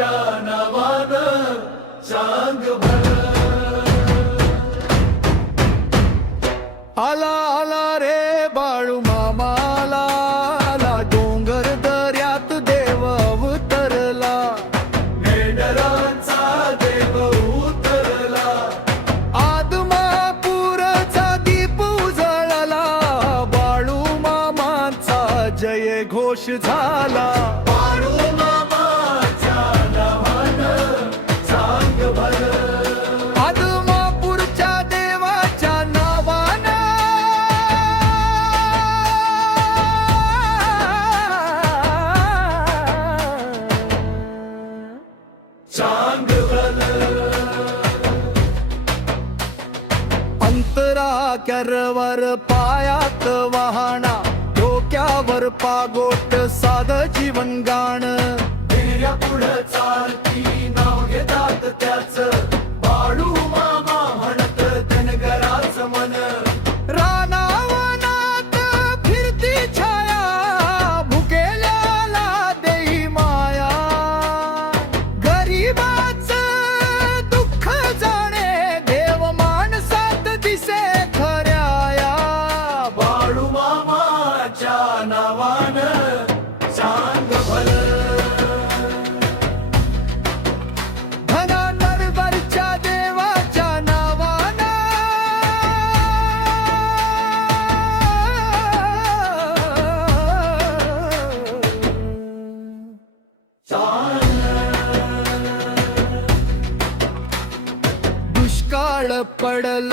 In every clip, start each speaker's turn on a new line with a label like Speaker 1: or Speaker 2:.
Speaker 1: नावान आला आला रे बाळू मामा आला डोंगर दर्यात देव उतरला मेंढरांचा देव उतरला. आदमापुरचा दीप उजळला. बाळू मामांचा जय घोष झाला. बाळू अंतरा करवर पायात वाहना डोक्यावर पागोट साध കടല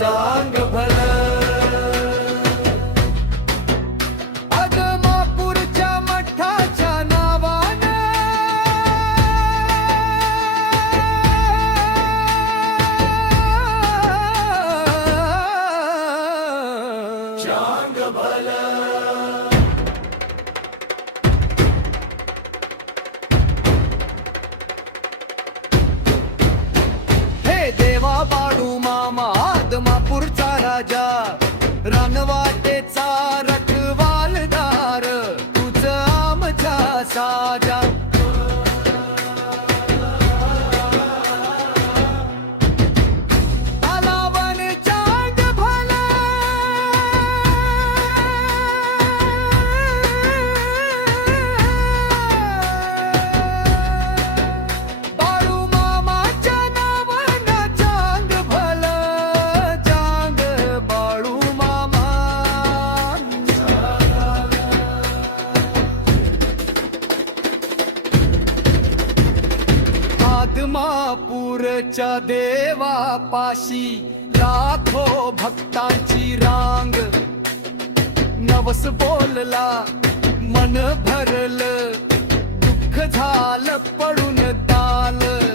Speaker 1: नावानं वाटेचा रखवालदार तुझ आमच्या साजा आदमापूरच्या देवापाशी लाखो भक्तांची रांग. नवस बोलला मन भरलं दुःख झालं पडून दाल.